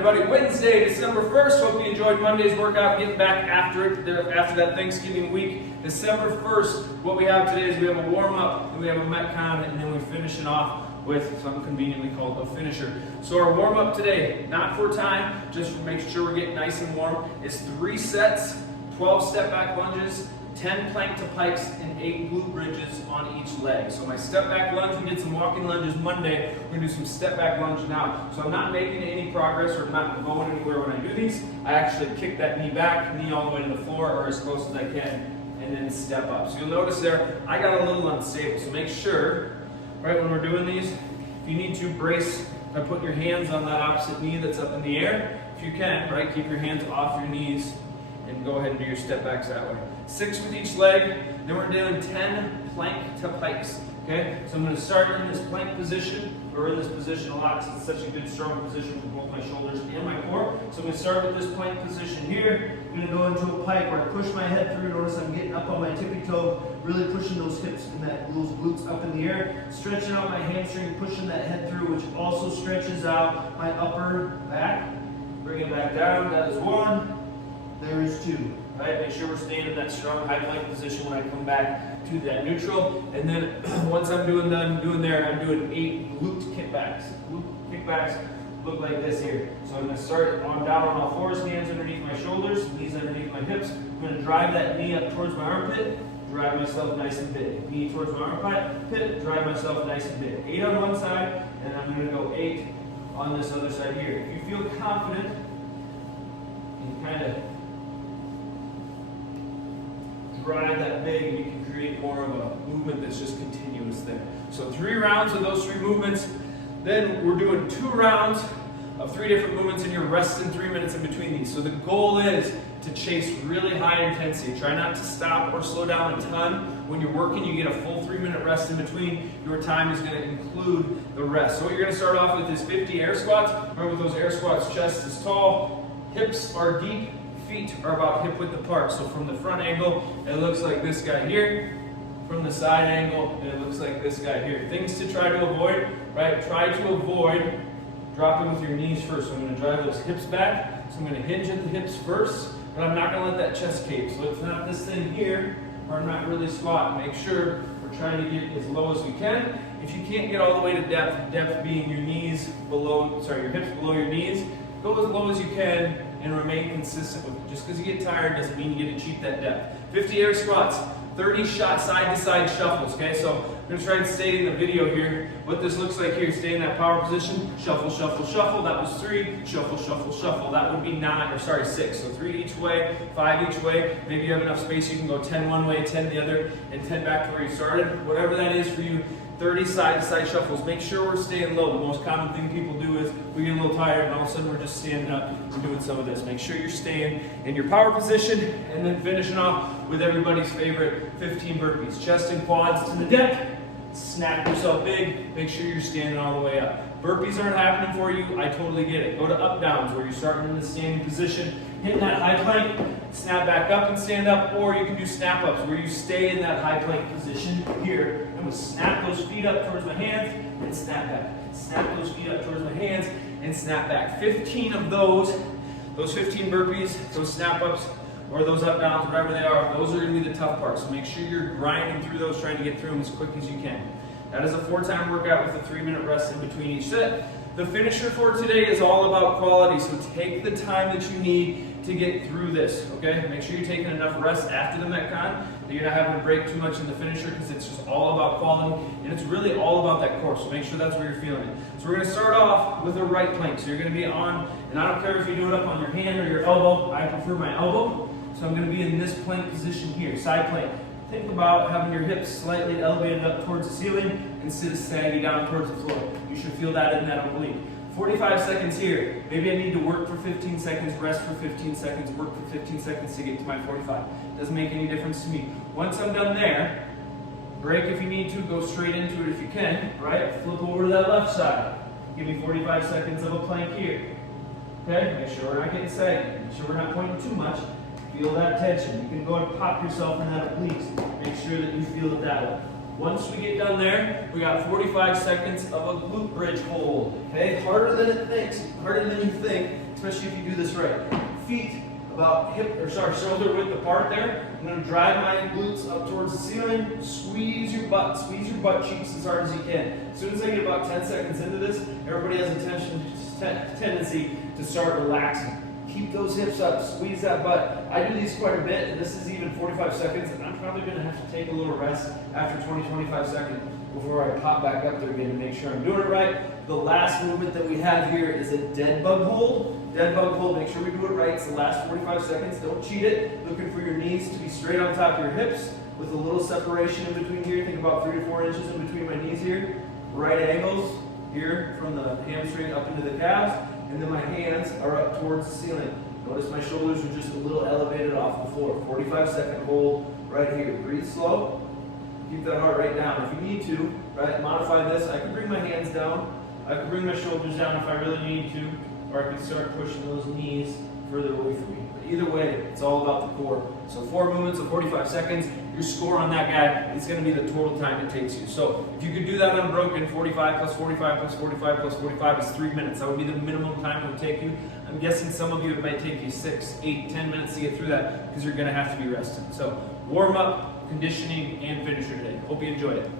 everybody. Wednesday, December 1st. Hope you enjoyed Monday's workout. Getting back after it, after that Thanksgiving week. December 1st, what we have today is we have a warm-up, and we have a Metcon, and then we're finishing off with something conveniently called a finisher. So our warm-up today, not for time, just for making sure we're getting nice and warm, is 3 sets, 12 step-back lunges, 10 plank to pikes, and 8 glute bridges on each leg. So my step-back lunge, we did some walking lunges Monday. We're going to do some step-back lunge now. So I'm not making any progress or not going anywhere when I do these. I actually kick that knee back, knee all the way to the floor or as close as I can, and then step up. So you'll notice there, I got a little unstable. So make sure, right when we're doing these, if you need to brace by putting your hands on that opposite knee that's up in the air, if you can, right, keep your hands off your knees and go ahead and do your step backs that way. 6 with each leg, then we're doing 10 plank to pikes, okay? So I'm gonna start in this plank position. We're in this position a lot because it's such a good, strong position for both my shoulders and my core. So I'm gonna start with this plank position here. I'm gonna go into a pike where I push my head through. Notice I'm getting up on my tippy toe, really pushing those hips and those glutes up in the air, stretching out my hamstring, pushing that head through, which also stretches out my upper back. Bring it back down, that is 1. There is 2. Right? Make sure we're staying in that strong high plank position when I come back to that neutral. And then once I'm done doing there, I'm doing 8 glute kickbacks. Glute kickbacks look like this here. So I'm going to start on down on all fours, hands underneath my shoulders, knees underneath my hips. I'm going to drive that knee up towards my armpit, drive myself nice and big. Knee towards my armpit, drive myself nice and big. 8 on one side, and I'm going to go 8 on this other side here. If you feel confident, you kind of drive that big and you can create more of a movement that's just continuous there. So 3 rounds of those 3 movements. Then we're doing 2 rounds of 3 different movements and you're resting 3 minutes in between these. So the goal is to chase really high intensity. Try not to stop or slow down a ton. When you're working, you get a full 3-minute rest in between. Your time is going to include the rest. So what you're going to start off with is 50 air squats. Remember, with those air squats, chest is tall, hips are deep, feet are about hip width apart. So from the front angle, it looks like this guy here. From the side angle, it looks like this guy here. Things to try to avoid, right? Try to avoid dropping with your knees first. So I'm going to drive those hips back. So I'm going to hinge at the hips first, but I'm not going to let that chest cape. So it's not this thing here, or I'm not really squatting. Make sure we're trying to get as low as we can. If you can't get all the way to depth being your knees below, your hips below your knees, go as low as you can and remain consistent with it. Just because you get tired doesn't mean you get to cheat that depth. 50 air squats, 30 shot side-to-side shuffles, okay? So I'm going to try and stay in the video here. What this looks like here, stay in that power position, shuffle, shuffle, shuffle. That was 3, shuffle, shuffle, shuffle. That would be 6. So 3 each way, 5 each way. Maybe you have enough space, you can go 10 one way, 10 the other, and 10 back to where you started. Whatever that is for you, 30 side-to-side shuffles. Make sure we're staying low. The most common thing people do is we get a little tired and all of a sudden we're just standing up and doing some of this. Make sure you're staying in your power position and then finishing off with everybody's favorite 15 burpees. Chest and quads to the deck. Snap yourself big. Make sure you're standing all the way up. Burpees aren't happening for you. I totally get it. Go to up downs where you're starting in the standing position, hitting that high plank, snap back up and stand up, or you can do snap ups where you stay in that high plank position here. I'm going to snap those feet up towards my hands and snap back. Snap those feet up towards my hands and snap back. 15 of those 15 burpees, those snap ups, or those up downs, whatever they are, those are going to be the tough part. So make sure you're grinding through those, trying to get through them as quick as you can. That is a 4-time workout with a 3-minute rest in between each set. The finisher for today is all about quality, so take the time that you need to get through this, okay? Make sure you're taking enough rest after the Metcon, that you're not having to break too much in the finisher because it's just all about quality, and it's really all about that core, so make sure that's where you're feeling it. So we're going to start off with a right plank. So you're going to be on, and I don't care if you do it up on your hand or your elbow, I prefer my elbow. So I'm going to be in this plank position here, side plank. Think about having your hips slightly elevated up towards the ceiling instead of saggy down towards the floor. You should feel that in that oblique. 45 seconds here. Maybe I need to work for 15 seconds, rest for 15 seconds, work for 15 seconds to get to my 45. Doesn't make any difference to me. Once I'm done there, break if you need to, go straight into it if you can, right? Flip over to that left side. Give me 45 seconds of a plank here. Okay, make sure we're not getting saggy. Make sure we're not pointing too much. Feel that tension. You can go and pop yourself in that obliques. Make sure that you feel it that way. Once we get done there, we got 45 seconds of a glute bridge hold. Okay, harder than you think, especially if you do this right. Feet about shoulder width apart there. I'm going to drive my glutes up towards the ceiling. Squeeze your butt cheeks as hard as you can. As soon as I get about 10 seconds into this, everybody has a tendency to start relaxing. Keep those hips up, squeeze that butt. I do these quite a bit, and this is even 45 seconds, and I'm probably going to have to take a little rest after 20-25 seconds before I pop back up there again to make sure I'm doing it right. The last movement that we have here is a dead bug hold. Dead bug hold, make sure we do it right. It's the last 45 seconds. Don't cheat it. Looking for your knees to be straight on top of your hips with a little separation in between here. Think about 3 to 4 inches in between my knees here. Right angles here from the hamstring up into the calves. And then my hands are up towards the ceiling. Notice my shoulders are just a little elevated off the floor. 45-second hold right here. Breathe slow. Keep that heart rate down. If you need to, right, modify this. I can bring my hands down. I can bring my shoulders down if I really need to. Or I can start pushing those knees further away from me. But either way, it's all about the core. So 4 movements of 45 seconds. Your score on that guy is going to be the total time it takes you. So if you could do that unbroken, 45 plus 45 plus 45 plus 45 is 3 minutes. That would be the minimum time it would take you. I'm guessing some of you it might take you 6, 8, 10 minutes to get through that because you're going to have to be rested. So warm up, conditioning, and finish your day. Hope you enjoy it.